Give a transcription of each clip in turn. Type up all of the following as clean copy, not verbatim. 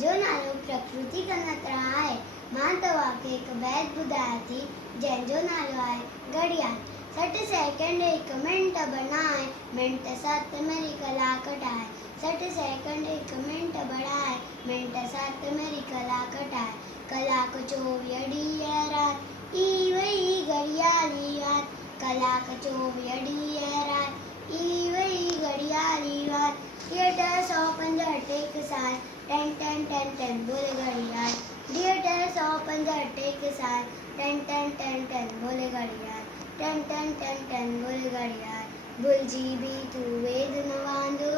जो नालो प्रकृति कनत रहा है मां तवा के एक बैद बुधाया थी जंहिंजो नालो आहे घड़ियाल। 60 सेकंड एक मिनट बनाए मिनट सात मेरी कलाक ठाहे। 60 सेकंड एक मिनट बढ़ाए मिनट सात मेरी कलाक ठाहे। कलाक 24 ॾींहं रात ई वई घड़ियाली रात। कलाक 24 ॾींहं रात ई वई घड़ियाली रात। 165 एक साथ टन टन टन टन बोले घड़ियाल। 165 एक साथ टन टन टन टन बोले घड़ियाल। टन टन टन टन बोले घड़ियाल। भुलजी भी तू वेद न वांदो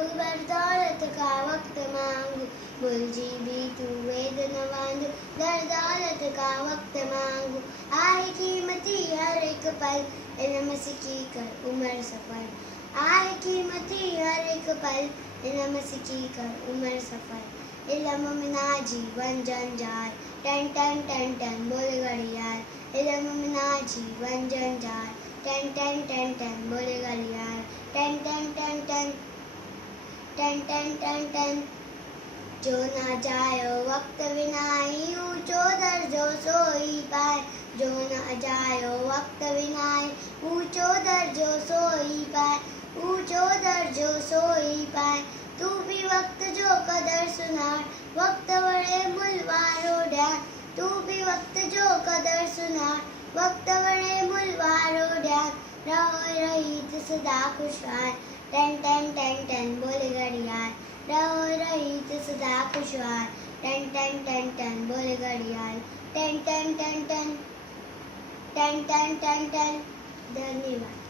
दौलत का वक्त मांगू। भुलजी भी तू वेद न वांदो दौलत का वक्त मांगू। आहे कीमती हर एक पल इल्म सीखी कर उम्र सफल। आहे कीमती हर एक पल इल्म सीखी कर उम्र सफल। इल्म बिना जीवन जंजाल टन टन टन टन बोले घड़ियाल। इल्म बिना जीवन जंजाल टन टन टन टन बोले घड़ियाल। टन टन टन टन टन टन टन टन जो ना जायो वक्त विनाई ऊंचो दर्जो सोई पाए। जो ना जायो वक्त विनाई ऊंचो दर्जो सोई पाए। ऊंचो दर्जो सोई पाए। तू भी वक्त जो कदर सुनार वक्त वड़े मुलवारो ध्यान। तू भी वक्त जो कदर सुनार वक्त वड़े मुलवारो ध्यान। रहो रही तो सदा खुशहाल टन टन टन टन बोले घड़ियाल। रहो रही तो सदा खुशहाल टन टन टन टन बोले घड़ियाल। टन टन टन टन टन टन टन टन। धन्यवाद।